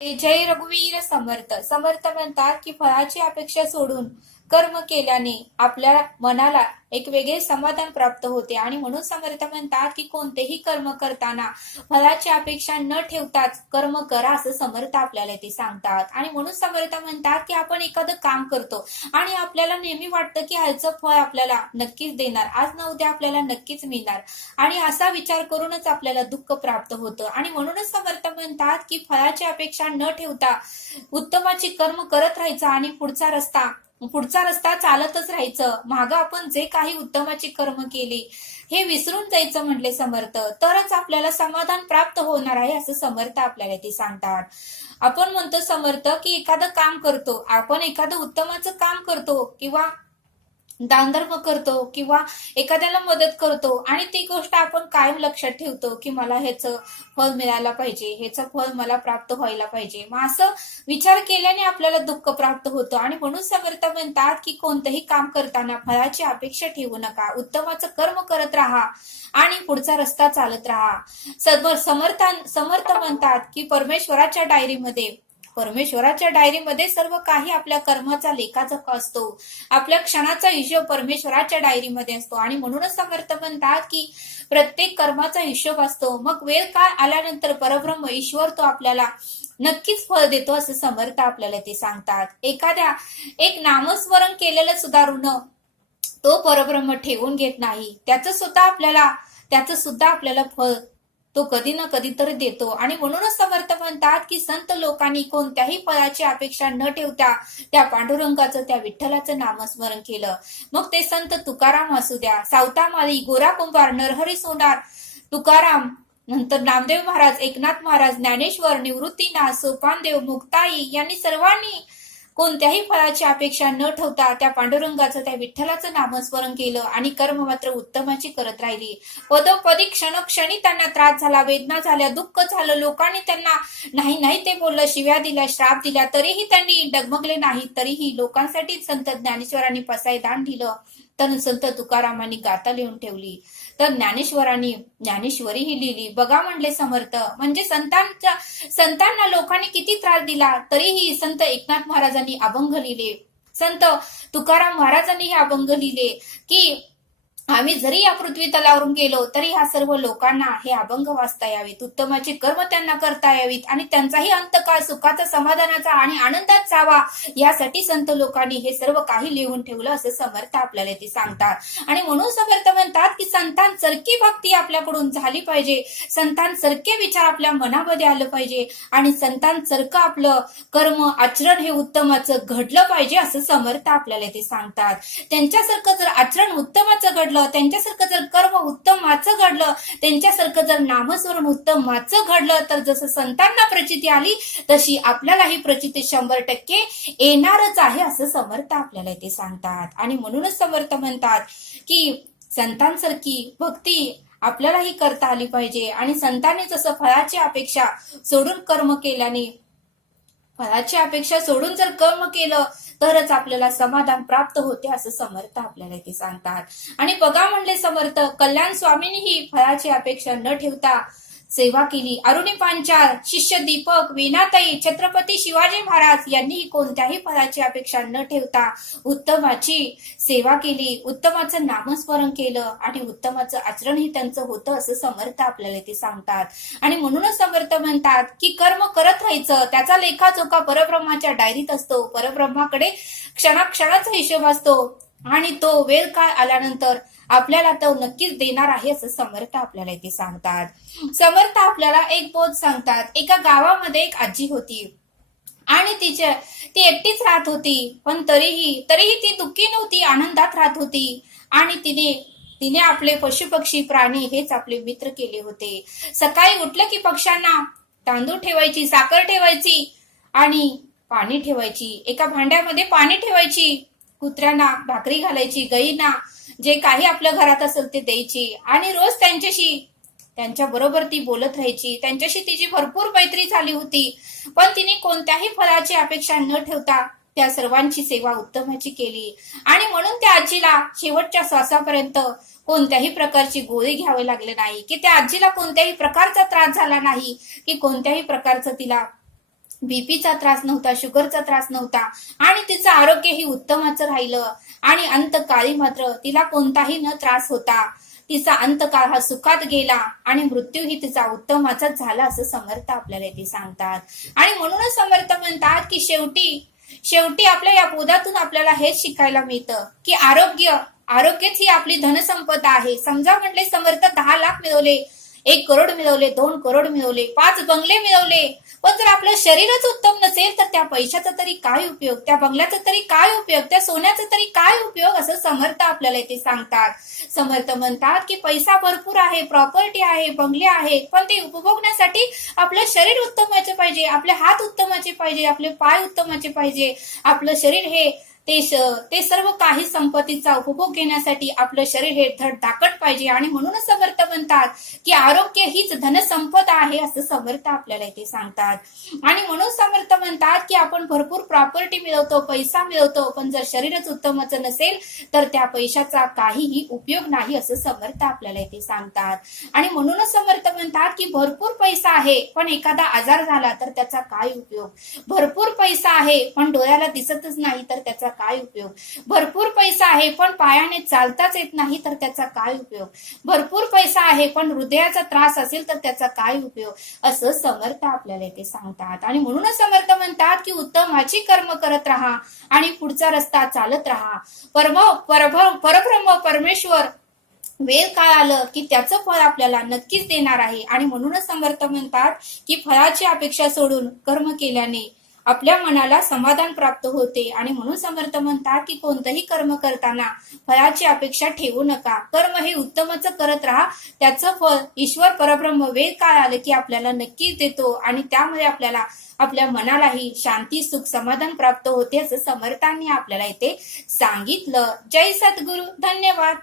जय रघुवीर समर्थ समर्थ म्हणतात की फळाची अपेक्षा सोडून कर्म केल्याने आपल्या मनाला एक वेगळे समाधान प्राप्त होते आणि म्हणून समर्थ म्हणतात की कोणतेही कर्म करताना फळाची अपेक्षा न ठेवताच कर्म करा असं समर्थ आपल्याला ते सांगतात. आणि म्हणून समर्थ म्हणतात की आपण एखादं काम करतो आणि आपल्याला नेहमी वाटतं की ह्याचं फळ आपल्याला नक्कीच देणार, आज न उद्या आपल्याला नक्कीच मिळणार आणि असा विचार करूनच आपल्याला दुःख प्राप्त होतं. आणि म्हणूनच समर्थ म्हणतात की फळाची अपेक्षा न ठेवता उत्तमाची कर्म करत राहायचं आणि पुढचा रस्ता चालतच राहायचं. मागं आपण जे काही उत्तमाची कर्म केली हे विसरून जायचं म्हटले समर्थ, तरच आपल्याला समाधान प्राप्त होणार आहे असं समर्थ आपल्याला ते सांगतात. आपण म्हणतो समर्थ की एखादं काम करतो, आपण एखादं उत्तमाचं काम करतो किंवा दानधर्म करतो किंवा एखाद्याला मदत करतो आणि ती गोष्ट आपण कायम लक्षात ठेवतो की मला ह्याचं फळ मिळायला पाहिजे, ह्याचं फळ मला प्राप्त व्हायला पाहिजे. मग असं विचार केल्याने आपल्याला दुःख प्राप्त होतं आणि म्हणून समर्थ म्हणतात की कोणतंही काम करताना फळाची अपेक्षा ठेवू नका, उत्तमाचं कर्म करत राहा आणि पुढचा रस्ता चालत राहा. समर्थ म्हणतात की परमेश्वराच्या डायरीमध्ये सर्व काही आपल्या कर्माचा लेखाजोखा असतो. आपल्या क्षणाचा हिशोब परमेश्वराच्या डायरीमध्ये असतो आणि म्हणूनच समर्थ म्हणतात की प्रत्येक कर्माचा हिशोब असतो. मग वेळ काळ आल्यानंतर परब्रह्म ईश्वर तो आपल्याला नक्कीच फळ देतो असं समर्थ आपल्याला ते सांगतात. एक नामस्मरण केलेलं सुद्धा ऋण तो परब्रह्म ठेवून घेत नाही, त्याचं सुद्धा आपल्याला फळ तो कधी ना कधी तरी देतो. आणि म्हणूनच समर्थ म्हणतात की संत लोकांनी कोणत्याही फळाची अपेक्षा न ठेवता त्या पांडुरंगाचं, त्या विठ्ठलाचं नामस्मरण केलं. मग ते संत तुकाराम असू द्या, सावतामाळी, गोरा कुंभार, नरहरी सोनार, तुकाराम, नंतर नामदेव महाराज, एकनाथ महाराज, ज्ञानेश्वर, निवृत्तीनाथ, सोपानदेव, मुक्ताई यांनी सर्वांनी कोणत्याही फळाची अपेक्षा न ठेवता त्या पांडुरंगाचं, त्या विठ्ठलाचं नामस्मरण केलं आणि कर्म मात्र उत्तमाची करत राहिली. पदोपदी क्षणोक्षणी त्यांना त्रास झाला, वेदना झाल्या, दुःख झालं, लोकांनी त्यांना नाही नाही ते बोललं, शिव्या दिल्या, श्राप दिल्या, तरीही त्यांनी डगमगले नाही. तरीही लोकांसाठी संत ज्ञानेश्वरांनी पसायदान दिलं, तर संत तुकारामांनी गाथा लिहून ठेवली, तर ज्ञानेश्वरी ही लिहिली. बघा म्हणले समर्थ, म्हणजे संतांना लोकांनी किती त्रास दिला तरीही संत एकनाथ महाराजांनी अभंग लिहिले, संत तुकाराम महाराजांनी हे अभंग लिहिले की आम्ही जरी या पृथ्वी तलावरून गेलो तरी ह्या सर्व लोकांना हे अभंग वाचता यावेत, उत्तमाचे कर्म त्यांना करता यावीत आणि त्यांचाही अंतकाळ सुखाचा, समाधानाचा आणि आनंदात जावा, यासाठी संत लोकांनी हे सर्व काही लिहून ठेवलं असं समर्थ आपल्याला ते सांगतात. आणि म्हणून समर्थ म्हणतात की संतांसारखी भक्ती आपल्याकडून झाली पाहिजे, संतांसारखे विचार आपल्या मनामध्ये आलं पाहिजे आणि संतांसारखं आपलं कर्म आचरण हे उत्तमाचं घडलं पाहिजे असं समर्थ आपल्याला ते सांगतात. त्यांच्यासारखं जर आचरण उत्तमाचं घडलं, त्यांच्यासारखं जर कर्म उत्तमाचं घडलं, त्यांच्यासारखं जर नामस्मरण उत्तमाचं घडलं, तर जसं संतांना प्रचिती आली तशी आपल्यालाही प्रचिती 100% येणारच आहे असं समर्थ आपल्याला ते सांगतात. आणि म्हणूनच समर्थ म्हणतात की संतांसारखी भक्ती आपल्यालाही करता आली पाहिजे आणि संतांनी जसं फळाची अपेक्षा सोडून जर कर्म केलं तरच आपल्याला समाधान प्राप्त होते असं समर्थ आपल्याला ते सांगतात. आणि बघा म्हणले समर्थ, कल्याण स्वामींनीही फळाची अपेक्षा न ठेवता सेवा केली. अरुणी पांचाळ, शिष्य दीपक, वीणाताई, छत्रपती शिवाजी महाराज यांनीही कोणत्याही फळाची अपेक्षा न ठेवता उत्तमाची सेवा केली, उत्तमाचं नामस्मरण केलं आणि उत्तमाचं आचरणही त्यांचं होतं असं समर्थ आपल्याला ते सांगतात. आणि म्हणूनच समर्थ म्हणतात की कर्म करत राहायचं, त्याचा लेखाजोखा परब्रह्माच्या डायरीत असतो, परब्रह्माकडे क्षणाक्षणाचा हिशोब असतो आणि तो वेळ काळ आल्यानंतर आपल्याला तो नक्कीच देणार आहे असं समर्थ आपल्याला इथे सांगतात. समर्थ आपल्याला एक बोध सांगतात. एका गावामध्ये एक आजी होती आणि ती एकटीच राहत होती, पण तरीही ती दुःखी नव्हती, आनंदात राहत होती. आणि तिने आपले पशुपक्षी प्राणी हेच आपले मित्र केले होते. सकाळी उठलं की पक्ष्यांना तांदूळ ठेवायची, साखर ठेवायची आणि पाणी ठेवायची, एका भांड्यामध्ये पाणी ठेवायची, कुत्र्यांना भाकरी घालायची, गाईंना जे काही आपल्या घरात असेल ते द्यायची आणि रोज त्यांच्या बरोबर ती बोलत राहायची. त्यांच्याशी तिची भरपूर मैत्री झाली होती, पण तिने कोणत्याही फळाची अपेक्षा न ठेवता त्या सर्वांची सेवा उत्तमाची केली. आणि म्हणून त्या आजीला शेवटच्या श्वासापर्यंत कोणत्याही प्रकारची गोळी घ्यावी लागली नाही, की त्या आजीला कोणत्याही प्रकारचा त्रास झाला नाही, की कोणत्याही प्रकारचं तिला बीपीचा त्रास नव्हता, शुगरचा त्रास नव्हता आणि तिचं आरोग्यही उत्तमाचं राहिलं आणि अंतकाळी मात्र तिला कोणताही न त्रास होता. तिचा अंतकाळ हा सुखात गेला आणि मृत्यूही तिचा उत्तमाचाच झाला असं समर्थ आपल्याला इथे सांगतात. आणि म्हणूनच समर्थ म्हणतात की शेवटी शेवटी आपल्या या बोधातून आपल्याला हेच शिकायला मिळतं की आरोग्यच ही आपली धनसंपदा आहे. समजा म्हटले समर्थ 10 लाख मिळवले, 1 करोड मिळवले, 2 करोड मिळवले, 5 बंगले मिळवले, पण जर आपलं शरीरच उत्तम नसेल तर त्या पैशाचा तरी काय उपयोग, त्या बंगल्याचा तरी काय उपयोग, त्या सोन्याचा तरी काय उपयोग, असं समर्थ आपल्याला इथे सांगतात. समर्थ म्हणतात की पैसा भरपूर आहे, प्रॉपर्टी आहे, बंगले आहेत, पण ते उपभोगण्यासाठी आपलं शरीर उत्तमाचे पाहिजे, आपले हात उत्तमाचे पाहिजे, आपले पाय उत्तमाचे पाहिजे, आपलं शरीर हे ते सर्व काही संपत्तीचा उपभोग घेण्यासाठी आपलं शरीर हे धडधाकट पाहिजे. आणि म्हणूनच समर्थ म्हणतात की आरोग्य हीच धनसंपदा आहे असं समर्थ आपल्याला इथे सांगतात. आणि म्हणून समर्थ म्हणतात की आपण भरपूर प्रॉपर्टी मिळवतो, पैसा मिळवतो, पण जर शरीरच उत्तमाचं नसेल तर त्या पैशाचा काहीही उपयोग नाही असं समर्थ आपल्याला इथे सांगतात. आणि म्हणूनच समर्थ म्हणतात की भरपूर पैसा आहे पण एखादा आजार झाला तर त्याचा काय उपयोग, भरपूर पैसा आहे पण डोळ्याला दिसतच नाही तर त्याचा काय उपयोग, भरपूर पैसा आहे पण पायाने चालताच येत नाही तर त्याचा काय उपयोग, भरपूर पैसा आहे पण हृदयाचा त्रास असेल तर त्याचा काय उपयोग, असं समर्थ आपल्याला इथे सांगतात. आणि म्हणूनच समर्थ म्हणतात की उत्तमाची कर्म करत राहा आणि पुढचा रस्ता चालत राहा. परब्रह्म परमेश्वर वेळ काळ आलं की त्याचं फळ आपल्याला नक्कीच देणार आहे. आणि म्हणूनच समर्थ म्हणतात की फळाची अपेक्षा सोडून कर्म केल्याने आपल्या मनाला समाधान प्राप्त होते. आणि म्हणून समर्थ म्हणतात की कोणतंही कर्म करताना फळाची अपेक्षा ठेवू नका, कर्म हे उत्तमच करत राहा, त्याचं फळ ईश्वर परब्रह्म वेळ काळ आलं की आपल्याला नक्कीच देतो आणि त्यामुळे आपल्याला आपल्या मनालाही शांती, सुख, समाधान प्राप्त होते असं समर्थांनी आपल्याला इथे सांगितलं. जय सद्गुरु, धन्यवाद.